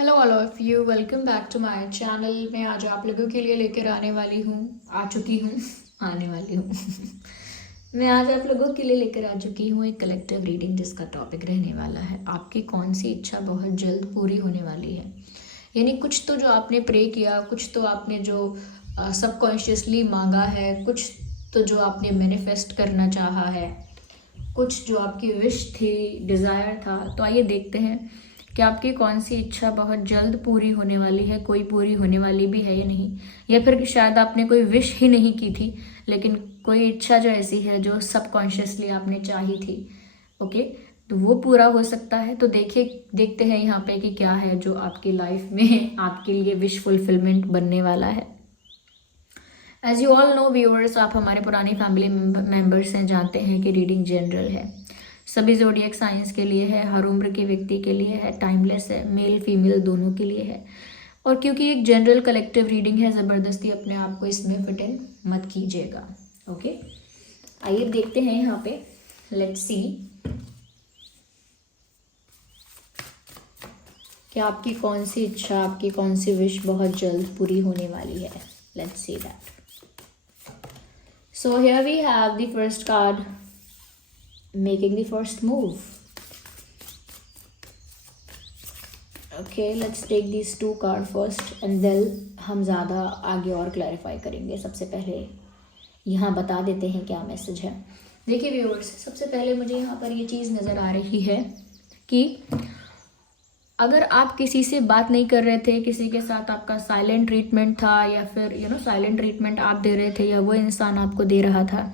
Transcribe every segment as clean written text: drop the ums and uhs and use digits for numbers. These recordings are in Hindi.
Hello all of you, welcome back to my channel. मैं आज आप लोगों के लिए लेकर आ चुकी हूँ आने वाली हूँ मैं आज आप लोगों के लिए लेकर आ चुकी हूँ एक कलेक्टिव रीडिंग, जिसका टॉपिक रहने वाला है आपकी कौन सी इच्छा बहुत जल्द पूरी होने वाली है। यानी कुछ तो जो आपने प्रे किया, कुछ तो आपने जो सबकॉन्शियसली मांगा है, कुछ तो जो आपने मैनिफेस्ट करना चाहा है, कुछ जो आपकी विश थी, डिज़ायर था। तो आइए देखते हैं कि आपकी कौन सी इच्छा बहुत जल्द पूरी होने वाली है, कोई पूरी होने वाली भी है या नहीं, या फिर शायद आपने कोई विश ही नहीं की थी लेकिन कोई इच्छा जो ऐसी है जो सबकॉन्शियसली आपने चाही थी। ओके, तो वो पूरा हो सकता है। तो देखते हैं यहाँ पे कि क्या है जो आपकी लाइफ में आपके लिए विश फुलफिलमेंट बनने वाला है। As you all know viewers, आप हमारे पुरानी फैमिली मेंबर्स हैं, जानते हैं कि रीडिंग जनरल है, सभी ज़ोडिएक साइंस के लिए है, हर उम्र के व्यक्ति के लिए है, टाइमलेस है, मेल फीमेल दोनों के लिए है। और क्योंकि एक जनरल कलेक्टिव रीडिंग है, ज़बरदस्ती अपने आप को इसमें फिट इन मत कीजिएगा। ओके, आइए देखते हैं यहाँ पे। लेट्स सी कि आपकी कौन सी इच्छा, आपकी कौन सी विश बहुत जल्द पूरी होने वाली है। Let's see that. So here we have the first card making the first move. Okay, let's take these two card first and then हम ज़्यादा आगे और क्लैरिफाई करेंगे। सबसे पहले यहाँ बता देते हैं क्या मैसेज है। देखिए व्यूअर्स, सबसे पहले मुझे यहाँ पर ये चीज़ नज़र आ रही है कि अगर आप किसी से बात नहीं कर रहे थे, किसी के साथ आपका साइलेंट ट्रीटमेंट था, या फिर साइलेंट ट्रीटमेंट आप दे रहे थे या वो इंसान आपको दे रहा था,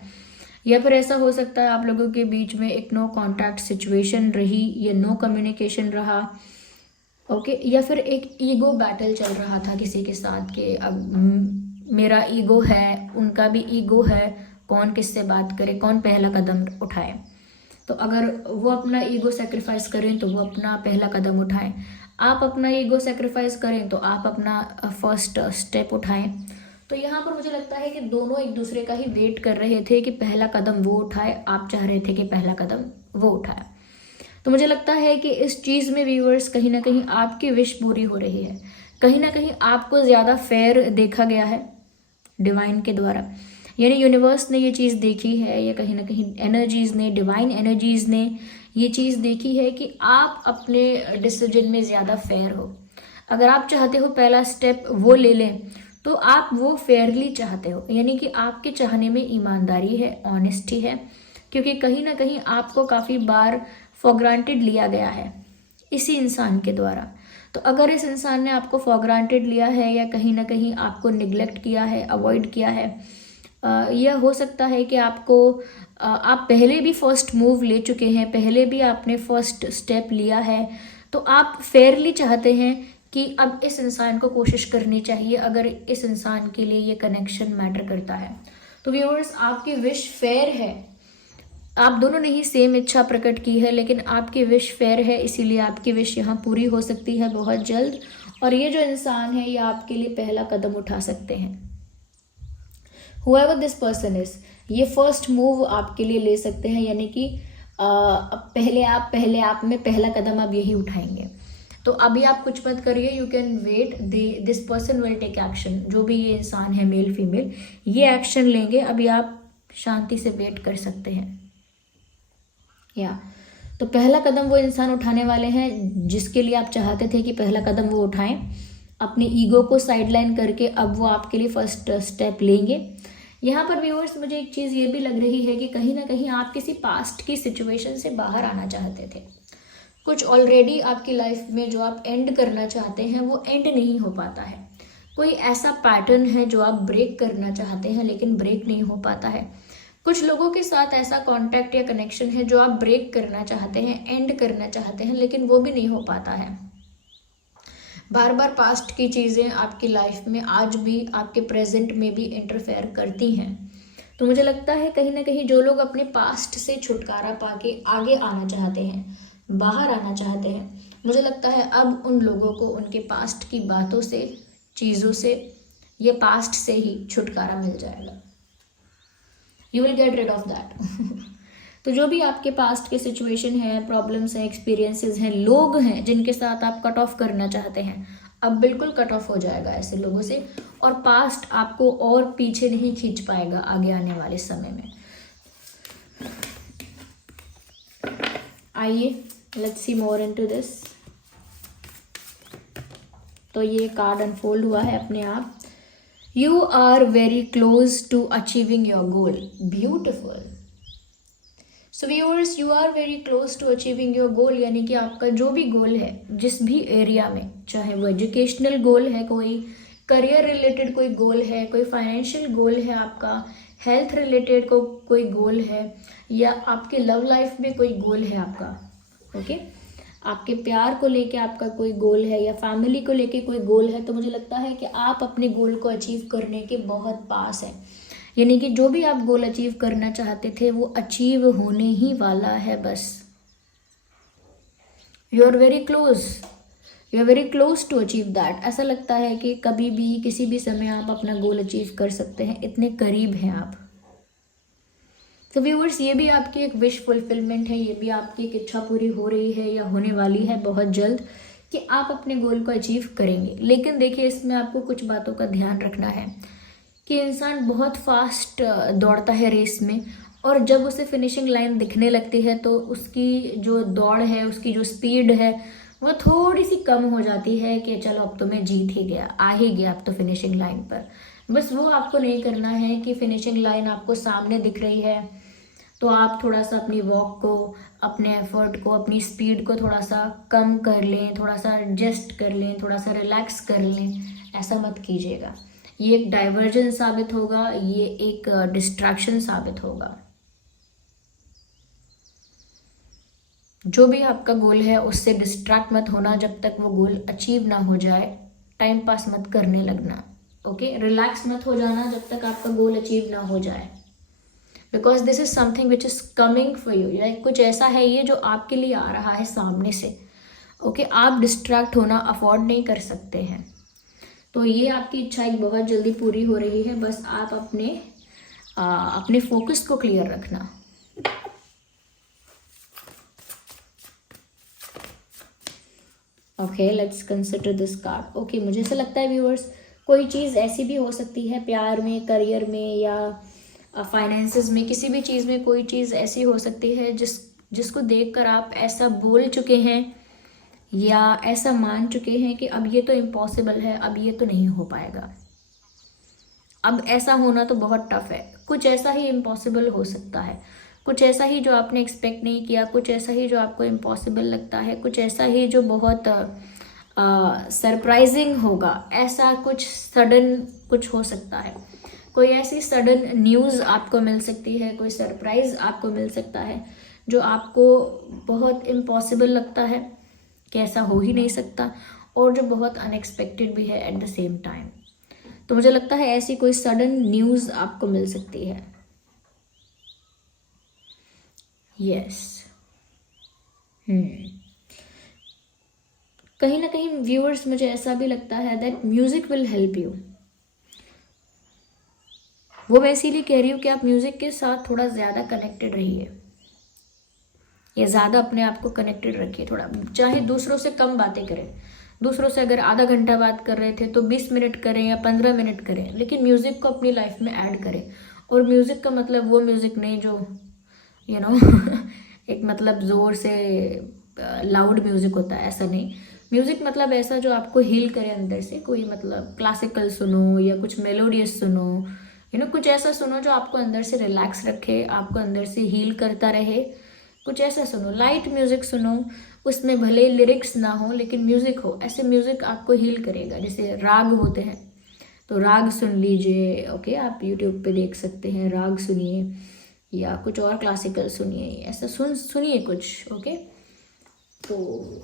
या फिर ऐसा हो सकता है आप लोगों के बीच में एक नो कांटेक्ट सिचुएशन रही या नो कम्युनिकेशन रहा। ओके, या फिर एक ईगो बैटल चल रहा था किसी के साथ कि अब मेरा ईगो है, उनका भी ईगो है, कौन किससे बात करे, कौन पहला कदम उठाए। तो अगर वो अपना ईगो सेक्रीफाइस करें तो वो अपना पहला कदम उठाएं, आप अपना ईगो सेक्रीफाइस करें तो आप अपना फर्स्ट स्टेप उठाएं। तो यहाँ पर मुझे लगता है कि दोनों एक दूसरे का ही वेट कर रहे थे कि पहला कदम वो उठाए, आप चाह रहे थे कि पहला कदम वो उठाए। तो मुझे लगता है कि इस चीज़ में व्यूअर्स कहीं ना कहीं आपकी विश पूरी हो रही है, कहीं ना कहीं आपको ज़्यादा फेयर देखा गया है डिवाइन के द्वारा। यानी यूनिवर्स ने ये चीज़ देखी है, या कहीं ना कहीं एनर्जीज़ ने, डिवाइन एनर्जीज़ ने ये चीज़ देखी है कि आप अपने डिसीजन में ज़्यादा फेयर हो। अगर आप चाहते हो पहला स्टेप वो ले लें तो आप वो फेयरली चाहते हो, यानी कि आपके चाहने में ईमानदारी है, ऑनेस्टी है, क्योंकि कहीं ना कहीं आपको काफ़ी बार फॉर ग्रांटेड लिया गया है इसी इंसान के द्वारा। तो अगर इस इंसान ने आपको फॉर ग्रांटेड लिया है या कहीं ना कहीं आपको निगलेक्ट किया है, अवॉइड किया है, यह हो सकता है कि आप पहले भी फर्स्ट मूव ले चुके हैं, पहले भी आपने फर्स्ट स्टेप लिया है, तो आप फेयरली चाहते हैं कि अब इस इंसान को कोशिश करनी चाहिए अगर इस इंसान के लिए ये कनेक्शन मैटर करता है। तो व्यूअर्स, आपकी विश फेयर है, आप दोनों ने ही सेम इच्छा प्रकट की है, लेकिन आपकी विश फेयर है, इसीलिए आपकी विश यहाँ पूरी हो सकती है बहुत जल्द। और ये जो इंसान है ये आपके लिए पहला कदम उठा सकते हैं। whoever दिस पर्सन इज, ये फर्स्ट मूव आपके लिए ले सकते हैं, यानी कि पहले आप में पहला कदम आप यही उठाएंगे। तो अभी आप कुछ मत करिए, you can wait, this person will take action. जो भी ये इंसान है, मेल फीमेल, ये एक्शन लेंगे। अभी आप शांति से वेट कर सकते हैं। तो पहला कदम वो इंसान उठाने वाले हैं जिसके लिए आप चाहते थे कि पहला कदम वो उठाएं। अपने ईगो को साइडलाइन करके अब वो आपके लिए फर्स्ट स्टेप लेंगे। यहाँ पर व्यूअर्स, मुझे एक चीज़ ये भी लग रही है कि कहीं ना कहीं आप किसी पास्ट की सिचुएशन से बाहर आना चाहते थे। कुछ ऑलरेडी आपकी लाइफ में जो आप एंड करना चाहते हैं वो एंड नहीं हो पाता है। कोई ऐसा पैटर्न है जो आप ब्रेक करना चाहते हैं लेकिन ब्रेक नहीं हो पाता है। कुछ लोगों के साथ ऐसा कांटेक्ट या कनेक्शन है जो आप ब्रेक करना चाहते हैं, एंड करना चाहते हैं, लेकिन वो भी नहीं हो पाता है। बार बार पास्ट की चीज़ें आपकी लाइफ में आज भी, आपके प्रेजेंट में भी इंटरफेयर करती हैं। तो मुझे लगता है कहीं ना कहीं जो लोग अपने पास्ट से छुटकारा पाके आगे आना चाहते हैं, बाहर आना चाहते हैं, मुझे लगता है अब उन लोगों को उनके पास्ट की बातों से, चीज़ों से, ये पास्ट से ही छुटकारा मिल जाएगा। You will get rid of that. तो जो भी आपके पास्ट के सिचुएशन है, प्रॉब्लम्स हैं, एक्सपीरियंसेस हैं, लोग हैं जिनके साथ आप कट ऑफ करना चाहते हैं, अब बिल्कुल कट ऑफ हो जाएगा ऐसे लोगों से, और पास्ट आपको और पीछे नहीं खींच पाएगा आगे आने वाले समय में। आइए let's see more into this. तो ये कार्ड अनफोल्ड हुआ है अपने आप। You are very close to achieving your goal. Beautiful. So viewers, you are very close to achieving your goal, यानी कि आपका जो भी गोल है जिस भी एरिया में, चाहे वो एजुकेशनल गोल है, कोई करियर रिलेटेड कोई गोल है, कोई फाइनेंशियल गोल है आपका, हेल्थ रिलेटेड कोई गोल है, या आपके लव लाइफ में कोई गोल है आपका, ओके, आपके प्यार को लेके आपका कोई गोल है, या फैमिली को लेके कोई गोल है, तो मुझे लगता है कि आप अपने गोल को अचीव करने के बहुत पास हैं। यानी कि जो भी आप गोल अचीव करना चाहते थे वो अचीव होने ही वाला है बस। You are very close, you are very close to achieve that. ऐसा लगता है कि कभी भी किसी भी समय आप अपना गोल अचीव कर सकते हैं, इतने करीब हैं आप। तो व्यूअर्स, ये भी आपकी एक विश फुलफिलमेंट है, ये भी आपकी एक इच्छा पूरी हो रही है या होने वाली है बहुत जल्द कि आप अपने गोल को अचीव करेंगे। लेकिन देखिए, इसमें आपको कुछ बातों का ध्यान रखना है कि इंसान बहुत फास्ट दौड़ता है रेस में, और जब उसे फिनिशिंग लाइन दिखने लगती है तो उसकी जो दौड़ है, उसकी जो स्पीड है, वो थोड़ी सी कम हो जाती है कि चलो अब तो मैं जीत ही गया, आ ही गया अब तो फिनिशिंग लाइन पर। बस वो आपको नहीं करना है कि फिनिशिंग लाइन आपको सामने दिख रही है तो आप थोड़ा सा अपनी वॉक को, अपने एफर्ट को, अपनी स्पीड को थोड़ा सा कम कर लें, थोड़ा सा एडजस्ट कर लें, थोड़ा सा रिलैक्स कर लें। ऐसा मत कीजिएगा, ये एक डाइवर्जन साबित होगा, ये एक डिस्ट्रैक्शन साबित होगा। जो भी आपका गोल है उससे डिस्ट्रैक्ट मत होना जब तक वो गोल अचीव ना हो जाए। टाइम पास मत करने लगना, ओके। रिलैक्स मत हो जाना जब तक आपका गोल अचीव ना हो जाए, because this is something which is coming for you. Like कुछ ऐसा है ये जो आपके लिए आ रहा है सामने से, ओके। आप डिस्ट्रैक्ट होना अफोर्ड नहीं कर सकते हैं। तो ये आपकी इच्छा एक बहुत जल्दी पूरी हो रही है, बस आप अपने फोकस को क्लियर रखना। Okay, let's consider this card. Okay, मुझे ऐसा लगता है व्यूअर्स, कोई चीज़ ऐसी भी हो सकती है प्यार में, करियर में, या फाइनेंसेस में, किसी भी चीज़ में कोई चीज़ ऐसी हो सकती है जिसको देखकर आप ऐसा बोल चुके हैं या ऐसा मान चुके हैं कि अब ये तो इम्पॉसिबल है, अब ये तो नहीं हो पाएगा, अब ऐसा होना तो बहुत टफ है। कुछ ऐसा ही इम्पॉसिबल हो सकता है, कुछ ऐसा ही जो आपने एक्सपेक्ट नहीं किया, कुछ ऐसा ही जो आपको इम्पॉसिबल लगता है, कुछ ऐसा ही जो बहुत सरप्राइजिंग होगा। ऐसा कुछ सडन कुछ हो सकता है, कोई ऐसी सडन न्यूज़ आपको मिल सकती है, कोई सरप्राइज आपको मिल सकता है जो आपको बहुत इम्पॉसिबल लगता है कि ऐसा हो ही नहीं सकता, और जो बहुत अनएक्सपेक्टेड भी है एट द सेम टाइम। तो मुझे लगता है ऐसी कोई सडन न्यूज़ आपको मिल सकती है। यस। कहीं ना कहीं व्यूअर्स, मुझे ऐसा भी लगता है that music will help you. वो मैं इसीलिए कह रही हूँ कि आप म्यूजिक के साथ थोड़ा ज़्यादा कनेक्टेड रहिए, या ज़्यादा अपने आप को कनेक्टेड रखिए थोड़ा। चाहे दूसरों से कम बातें करें, दूसरों से अगर आधा घंटा बात कर रहे थे तो 20 मिनट करें या 15 मिनट करें, लेकिन म्यूज़िक को अपनी लाइफ में ऐड करें। और म्यूज़िक का मतलब वो म्यूज़िक नहीं जो एक मतलब ज़ोर से लाउड म्यूज़िक होता है, ऐसा नहीं। म्यूज़िक मतलब ऐसा जो आपको हील करे अंदर से। कोई मतलब क्लासिकल सुनो या कुछ मेलोडियस सुनो, कुछ ऐसा सुनो जो आपको अंदर से रिलैक्स रखे, आपको अंदर से हील करता रहे। कुछ ऐसा सुनो, लाइट म्यूज़िक सुनो, उसमें भले लिरिक्स ना हो लेकिन म्यूज़िक हो। ऐसे म्यूज़िक आपको हील करेगा। जैसे राग होते हैं तो राग सुन लीजिए, ओके। आप यूट्यूब पे देख सकते हैं, राग सुनिए, या कुछ और क्लासिकल सुनिए, ऐसा सुनिए कुछ, ओके। तो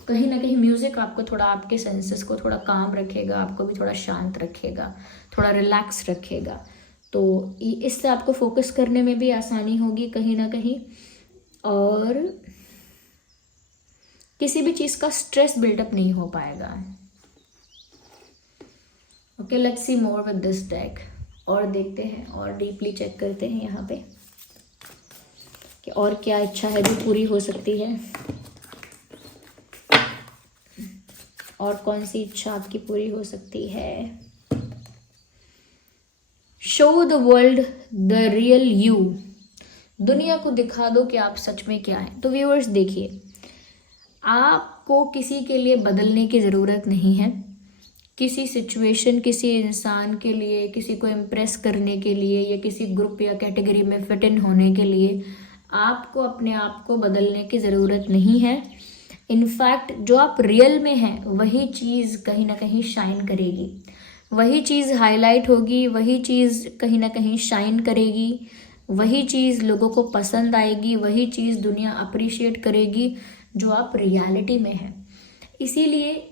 कहीं ना कहीं म्यूज़िक आपको थोड़ा, आपके सेंसेस को थोड़ा काम रखेगा, आपको भी थोड़ा शांत रखेगा, थोड़ा रिलैक्स रखेगा। तो इससे आपको फोकस करने में भी आसानी होगी कहीं ना कहीं, और किसी भी चीज़ का स्ट्रेस बिल्डअप नहीं हो पाएगा। Okay, let's see more with this deck. और देखते हैं और डीपली चेक करते हैं यहाँ पे। कि और क्या इच्छा है जो पूरी हो सकती है, और कौन सी इच्छा आपकी पूरी हो सकती है। Show the world the real you, दुनिया को दिखा दो कि आप सच में क्या हैं। तो व्यूअर्स देखिए, आपको किसी के लिए बदलने की ज़रूरत नहीं है। किसी सिचुएशन, किसी इंसान के लिए, किसी को इम्प्रेस करने के लिए या किसी ग्रुप या कैटेगरी में फिट इन होने के लिए आपको अपने आप को बदलने की ज़रूरत नहीं है। इनफैक्ट जो आप रियल में हैं वही चीज़ कहीं ना कहीं शाइन करेगी, वही चीज़ हाईलाइट होगी, वही चीज़ कहीं ना कहीं शाइन करेगी, वही चीज़ लोगों को पसंद आएगी, वही चीज़ दुनिया अप्रिशिएट करेगी जो आप रियलिटी में हैं। इसीलिए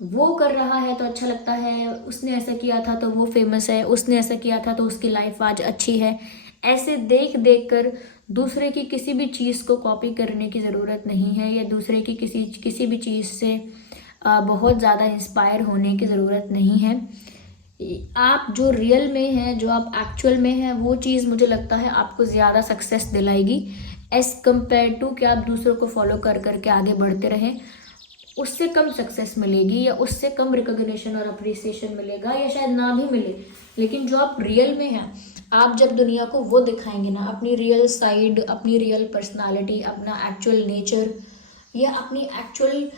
वो कर रहा है तो अच्छा लगता है, उसने ऐसा किया था तो वो फेमस है, उसने ऐसा किया था तो उसकी लाइफ आज अच्छी है। ऐसे देख देख कर दूसरे की किसी भी चीज़ को कॉपी करने की ज़रूरत नहीं है, या दूसरे की किसी भी चीज़ से बहुत ज़्यादा इंस्पायर होने की ज़रूरत नहीं है। आप जो रियल में हैं, जो आप एक्चुअल में हैं, वो चीज़ मुझे लगता है आपको ज़्यादा सक्सेस दिलाएगी एज़ कम्पेयर टू कि आप दूसरों को फॉलो कर करके आगे बढ़ते रहें। उससे कम सक्सेस मिलेगी या उससे कम रिकॉग्निशन और अप्रिसिएशन मिलेगा, या शायद ना भी मिले। लेकिन जो आप रियल में हैं, आप जब दुनिया को वो दिखाएंगे ना, अपनी रियल साइड, अपनी रियल पर्सनालिटी, अपना एक्चुअल नेचर, या अपनी एक्चुअल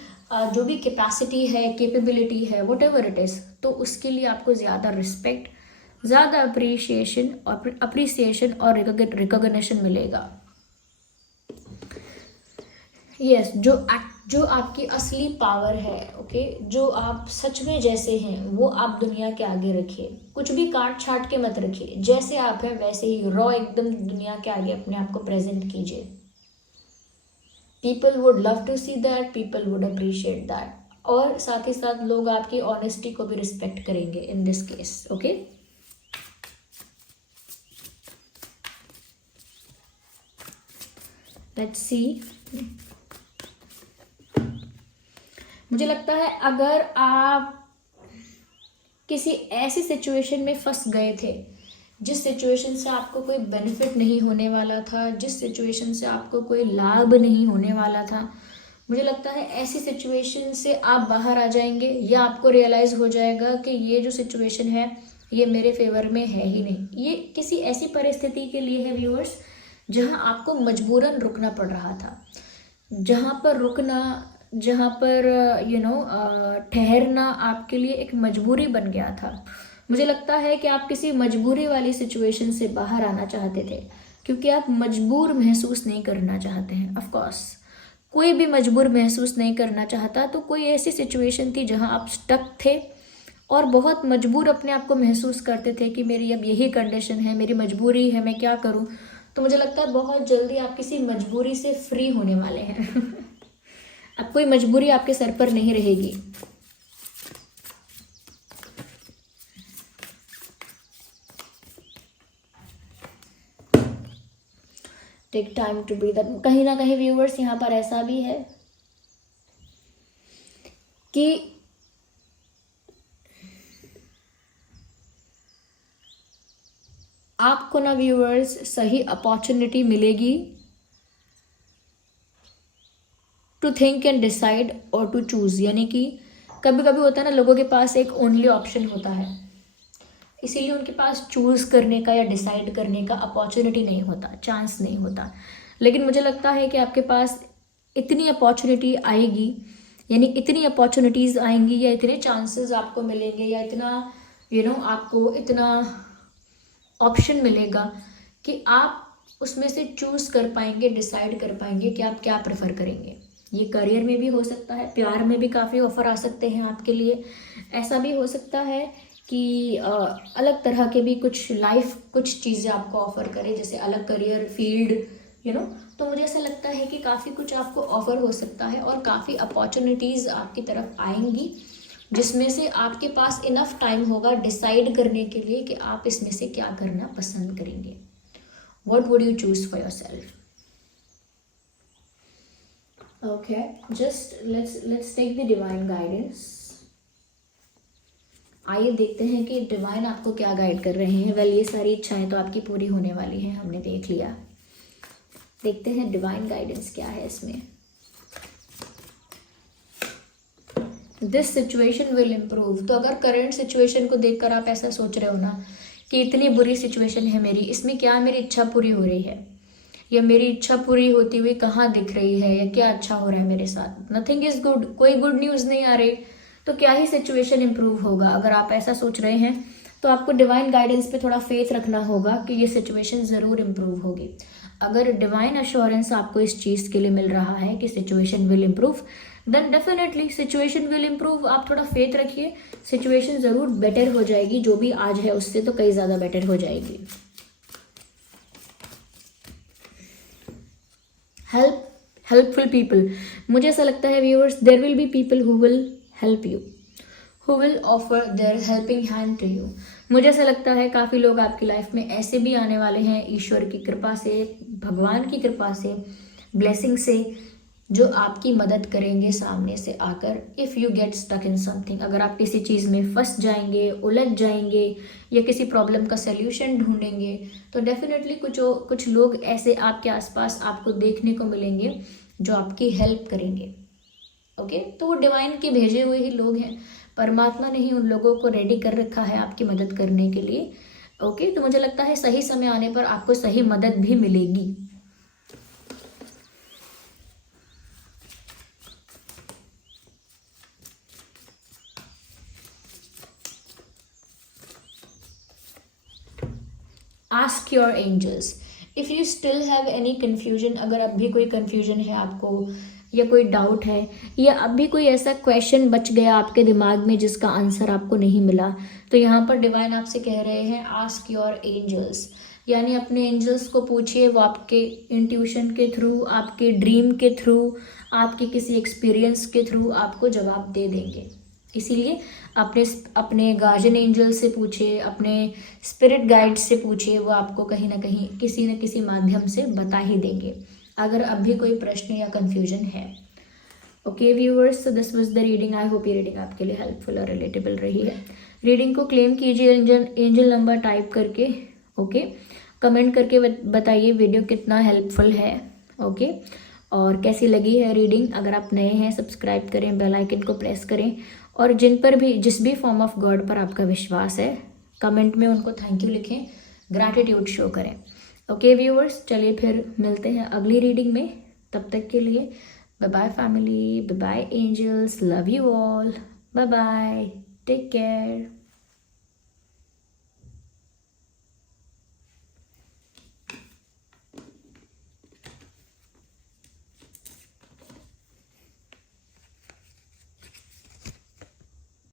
जो भी कैपेसिटी है, कैपेबिलिटी है, वट एवर इट इज़, तो उसके लिए आपको ज़्यादा रिस्पेक्ट, ज़्यादा अप्रिसिएशन और रिकॉग्निशन मिलेगा। यस, जो आपकी असली पावर है, ओके, जो आप सच में जैसे हैं वो आप दुनिया के आगे रखिए। कुछ भी काट छाट के मत रखिए, जैसे आप हैं वैसे ही रॉ एकदम दुनिया के आगे अपने आप को प्रेजेंट कीजिए। People would love to see that, people would appreciate that, और साथ ही साथ लोग आपकी ऑनेस्टी को भी रिस्पेक्ट करेंगे in this case. Okay, let's see. मुझे लगता है अगर आप किसी ऐसी सिचुएशन में फंस गए थे जिस सिचुएशन से आपको कोई बेनिफिट नहीं होने वाला था, जिस सिचुएशन से आपको कोई लाभ नहीं होने वाला था, मुझे लगता है ऐसी सिचुएशन से आप बाहर आ जाएंगे, या आपको रियलाइज़ हो जाएगा कि ये जो सिचुएशन है ये मेरे फेवर में है ही नहीं। ये किसी ऐसी परिस्थिति के लिए है व्यूअर्स जहां आपको मजबूरन रुकना पड़ रहा था, जहां पर रुकना, जहाँ पर ठहरना आपके लिए एक मजबूरी बन गया था। मुझे लगता है कि आप किसी मजबूरी वाली सिचुएशन से बाहर आना चाहते थे, क्योंकि आप मजबूर महसूस नहीं करना चाहते हैं। ऑफ कोर्स कोई भी मजबूर महसूस नहीं करना चाहता, तो कोई ऐसी सिचुएशन थी जहाँ आप स्टक थे और बहुत मजबूर अपने आप को महसूस करते थे कि मेरी अब यही कंडीशन है, मेरी मजबूरी है, मैं क्या करूँ। तो मुझे लगता है बहुत जल्दी आप किसी मजबूरी से फ्री होने वाले हैं। अब कोई मजबूरी आपके सर पर नहीं रहेगी। Take time to breathe. कहीं ना कहीं व्यूअर्स यहाँ पर ऐसा भी है कि आपको ना व्यूअर्स सही अपॉर्चुनिटी मिलेगी टू थिंक एंड डिसाइड और टू चूज़। यानी कि कभी कभी होता है ना, लोगों के पास एक ओनली ऑप्शन होता है, इसीलिए उनके पास चूज़ करने का या डिसाइड करने का अपॉर्चुनिटी नहीं होता, चांस नहीं होता। लेकिन मुझे लगता है कि आपके पास इतनी अपॉर्चुनिटी आएगी, यानी इतनी अपॉर्चुनिटीज़ आएंगी, या इतने चांसेस आपको मिलेंगे, या इतना आपको इतना ऑप्शन मिलेगा कि आप उसमें से चूज़ कर पाएंगे, डिसाइड कर पाएंगे कि आप क्या प्रेफर करेंगे। ये करियर में भी हो सकता है, प्यार में भी काफ़ी ऑफ़र आ सकते हैं आपके लिए। ऐसा भी हो सकता है कि अलग तरह के भी कुछ चीज़ें आपको ऑफ़र करे, जैसे अलग करियर फील्ड तो मुझे ऐसा लगता है कि काफ़ी कुछ आपको ऑफ़र हो सकता है और काफ़ी अपॉर्चुनिटीज़ आपकी तरफ आएंगी, जिसमें से आपके पास इनफ टाइम होगा डिसाइड करने के लिए कि आप इसमें से क्या करना पसंद करेंगे। What would you choose for yourself? Okay, just let's take the divine guidance. आइए देखते हैं कि डिवाइन आपको क्या गाइड कर रहे हैं। वेल, ये सारी इच्छाएं तो आपकी पूरी होने वाली हैं, हमने देख लिया। देखते हैं डिवाइन गाइडेंस क्या है इसमें। This situation will improve. तो अगर करंट सिचुएशन को देखकर आप ऐसा सोच रहे हो ना कि इतनी बुरी सिचुएशन है मेरी, इसमें क्या मेरी इच्छा पूरी हो रही है, या मेरी इच्छा पूरी होती हुई कहाँ दिख रही है, या क्या अच्छा हो रहा है मेरे साथ, नथिंग इज गुड, कोई गुड न्यूज़ नहीं आ रही, तो क्या ही सिचुएशन इम्प्रूव होगा। अगर आप ऐसा सोच रहे हैं तो आपको डिवाइन गाइडेंस पे थोड़ा फेथ रखना होगा कि ये सिचुएशन ज़रूर इम्प्रूव होगी। अगर डिवाइन अश्योरेंस आपको इस चीज़ के लिए मिल रहा है कि situation will improve, then definitely situation will improve. आप थोड़ा फेथ रखिए, सिचुएशन ज़रूर बेटर हो जाएगी, जो भी आज है उससे तो कई ज़्यादा बेटर हो जाएगी। हेल्पफुल पीपल, मुझे ऐसा लगता है viewers, there will be people who will help you, who will offer their helping hand to you. मुझे ऐसा लगता है काफ़ी लोग आपकी लाइफ में ऐसे भी आने वाले हैं, ईश्वर की कृपा से, भगवान की कृपा से, ब्लेसिंग से, जो आपकी मदद करेंगे सामने से आकर। If you get stuck in something, अगर आप किसी चीज़ में फंस जाएंगे, उलझ जाएंगे, या किसी प्रॉब्लम का सल्यूशन ढूंढेंगे, तो डेफिनेटली कुछ लोग ऐसे आपके आसपास आपको देखने को मिलेंगे जो आपकी हेल्प करेंगे। ओके, तो वो डिवाइन के भेजे हुए ही लोग हैं, परमात्मा ने ही उन लोगों को रेडी कर रखा है आपकी मदद करने के लिए। ओके, तो मुझे लगता है सही समय आने पर आपको सही मदद भी मिलेगी। Ask your angels if you still have any confusion. अगर अब भी कोई कन्फ्यूजन है आपको, या कोई डाउट है, या अब भी कोई ऐसा क्वेश्चन बच गया आपके दिमाग में जिसका आंसर आपको नहीं मिला, तो यहाँ पर डिवाइन आपसे कह रहे हैं आस्क योर एंजल्स, यानी अपने एंजल्स को पूछिए। वो आपके इंट्यूशन के थ्रू, आपके ड्रीम के थ्रू, आपके किसी एक्सपीरियंस के थ्रू आपको जवाब दे देंगे। इसीलिए अपने गार्जियन एंजल से पूछिए, अपने स्पिरिट गाइड से पूछिए, वो आपको कहीं ना कहीं किसी न किसी माध्यम से बता ही देंगे अगर अब भी कोई प्रश्न या कंफ्यूजन है। Okay viewers, so this was the reading. I hope ये रीडिंग आपके लिए हेल्पफुल और रिलेटेबल रही है। रीडिंग को क्लेम कीजिए एंजल नंबर टाइप करके। ओके, कमेंट करके बताइए वीडियो कितना हेल्पफुल है। ओके, और कैसी लगी है रीडिंग। अगर आप नए हैं सब्सक्राइब करें, बेल आइकन को प्रेस करें, और जिन पर भी जिस भी फॉर्म ऑफ गॉड पर आपका विश्वास है, कमेंट में उनको थैंक यू लिखें, ग्रैटिट्यूड शो करें। ओके व्यूअर्स, चलिए फिर मिलते हैं अगली रीडिंग में। तब तक के लिए bye bye family, bye bye angels, love you all, bye bye, take care.